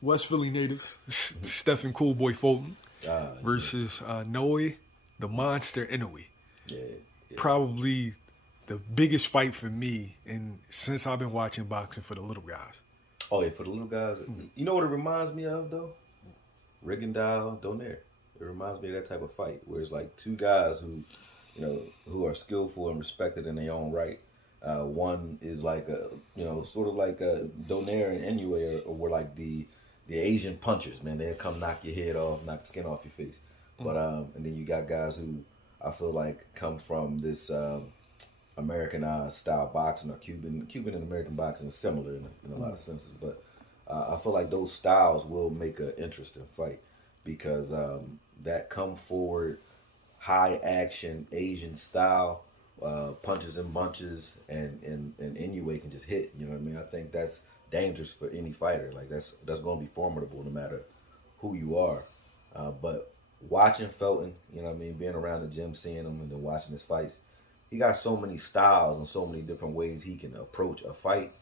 West Philly native Stephen Cool Boy Fulton Ah, versus Naoya, the monster Inoue. yeah, yeah. Probably the biggest fight for me, and since I've been watching boxing for the little guys. Oh yeah, for the little guys. You know what it reminds me of though? Rigondeaux, Donaire. It reminds me of that type of fight where it's like two guys who, who are skillful and respected in their own right. One is like sort of like Donaire and Inoue were like the Asian punchers, man. They'll come knock your head off, knock the skin off your face. But and then you got guys who I feel like come from this Americanized style boxing or Cuban and American boxing is similar in a lot of senses. But I feel like those styles will make an interesting fight because that come forward, high action Asian style punches and bunches and Inoue can just hit. You know what I mean? I think that's dangerous for any fighter. Like that's going to be formidable no matter who you are. But watching Felton, you know what I mean, being around the gym, seeing him, and then watching his fights, he got so many styles and so many different ways he can approach a fight.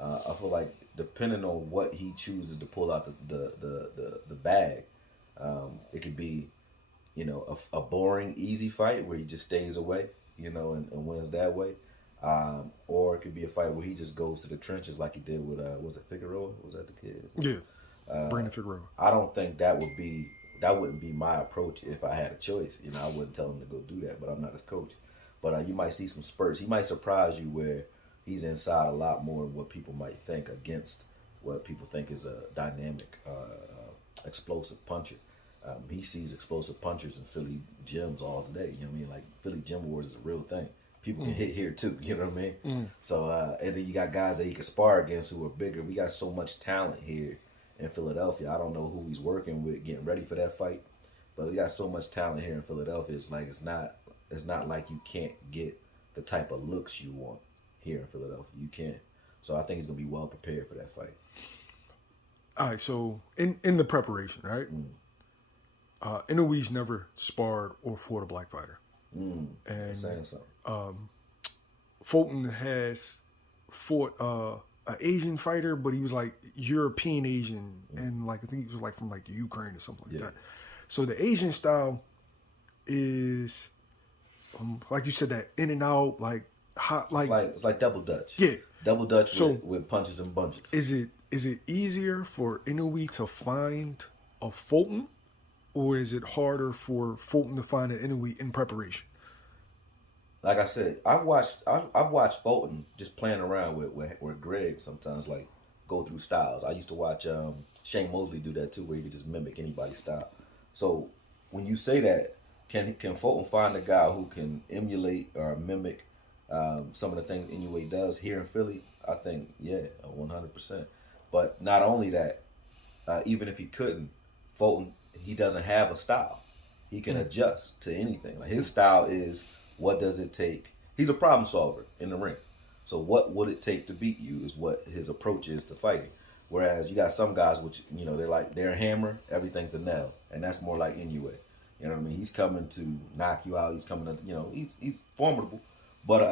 I feel like depending on what he chooses to pull out the bag, it could be, a boring, easy fight where he just stays away, and wins that way. Or it could be a fight where he just goes to the trenches like he did with was it Figueroa? Was that the kid? Yeah, Brandon Figueroa. I don't think that wouldn't be my approach if I had a choice. I wouldn't tell him to go do that, but I'm not his coach. But you might see some spurts. He might surprise you where he's inside a lot more than what people might think against what people think is a dynamic, explosive puncher. He sees explosive punchers in Philly gyms all day. You know what I mean? Like Philly gym wars is a real thing. People can hit here too. You know what I mean? So and then you got guys that he can spar against who are bigger. We got so much talent here in Philadelphia. I don't know who he's working with getting ready for that fight, but we got so much talent here in Philadelphia. It's like it's not like you can't get the type of looks you want here in Philadelphia. You can. So I think he's gonna be well prepared for that fight. All right, so in the preparation, right? Inoue's never sparred or fought a black fighter, and Saying something. Fulton has fought an Asian fighter, but he was like European Asian, and like I think he was like from like the Ukraine or something like that. So the Asian style is, like you said, that in and out, like hot, like it's like double dutch. Yeah, double dutch with punches and bunches. Is it easier for Inoue to find a Fulton, or is it harder for Fulton to find an Inoue in preparation? Like I said, I've watched Fulton just playing around with Greg sometimes, like go through styles. I used to watch Shane Mosley do that too, where he could just mimic anybody's style. So when you say that, can Fulton find a guy who can emulate or mimic some of the things Inoue does here in Philly? I think 100%. But not only that, even if he couldn't, Fulton, he doesn't have a style. He can adjust to anything. Like his style is, what does it take? He's a problem solver in the ring. So what would it take to beat you is what his approach is to fighting. Whereas you got some guys which, they're a hammer, everything's a nail. And that's more like Inoue. You know what I mean? He's coming to knock you out. He's coming to, he's formidable. But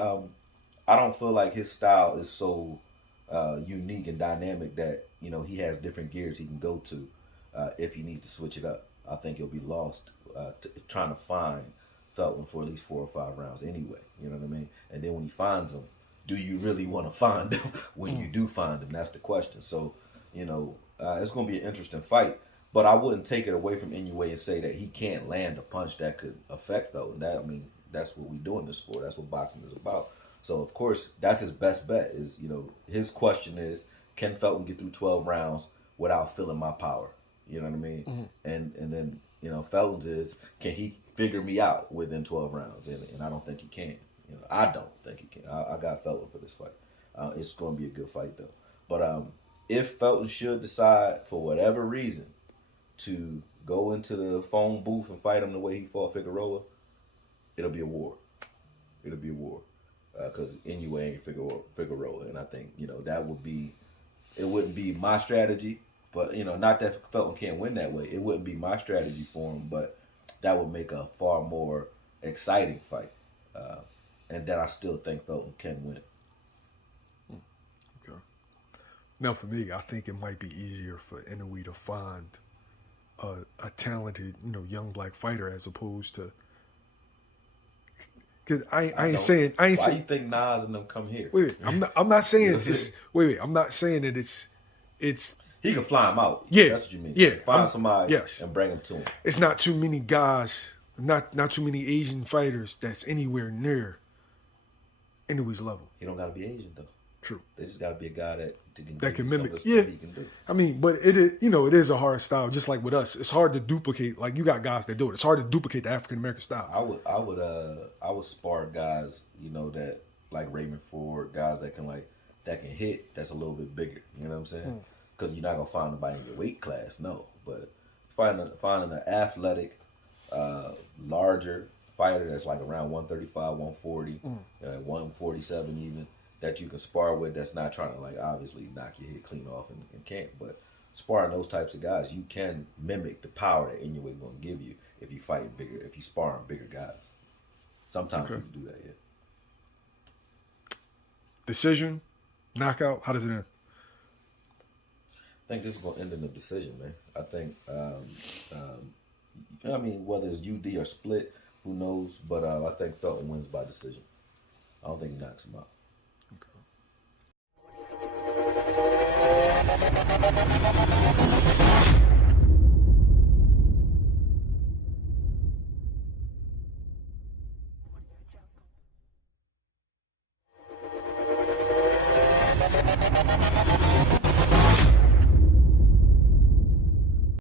I don't feel like his style is so unique and dynamic that, he has different gears he can go to if he needs to switch it up. I think he'll be lost trying to find Felton for at least 4 or 5 rounds anyway. You know what I mean? And then when he finds him, do you really want to find him when you do find him? That's the question. So, it's going to be an interesting fight. But I wouldn't take it away from Inoue and say that he can't land a punch that could affect Felton. That's what we're doing this for. That's what boxing is about. So, of course, that's his best bet is, his question is, can Felton get through 12 rounds without feeling my power? You know what I mean? And then, Felton's is, can he figure me out within 12 rounds? And I don't think he can. I don't think he can. I got Felton for this fight. It's going to be a good fight, though. But if Felton should decide, for whatever reason, to go into the phone booth and fight him the way he fought Figueroa, it'll be a war. It'll be a war. Because Inoue ain't Figueroa. And I think, it wouldn't be my strategy. But, not that Felton can't win that way. It wouldn't be my strategy for him, but that would make a far more exciting fight. And then I still think Felton can win. Okay. Now, for me, I think it might be easier for Inoue to find a talented, young black fighter as opposed to. Cause I ain't saying. Why you think Nas and them come here? Wait. I'm not saying it's. Wait. I'm not saying that it's. He can fly him out. Yeah, that's what you mean. Yeah, find somebody and bring him to him. It's not too many guys, not too many Asian fighters that's anywhere near Inoue's level. He don't got to be Asian though. True. They just got to be a guy that can mimic. He can do. I mean, but it is a hard style. Just like with us, it's hard to duplicate. Like you got guys that do it. It's hard to duplicate the African American style. I would spar guys, that like Raymond Ford, guys that can hit. That's a little bit bigger. You know what I'm saying? Because you're not gonna find nobody in your weight class, no. But finding an athletic, larger fighter that's like around 135, 140, 147 even, that you can spar with, that's not trying to like obviously knock your head clean off and can't. But sparring those types of guys, you can mimic the power that Inoue is gonna give you if you fight bigger, if you sparring bigger guys. Sometimes people do that, yeah. Decision, knockout. How does it end? I think this is going to end in a decision, man. I think, I mean, whether it's UD or split, who knows? But I think Felton wins by decision. I don't think he knocks him out. Okay.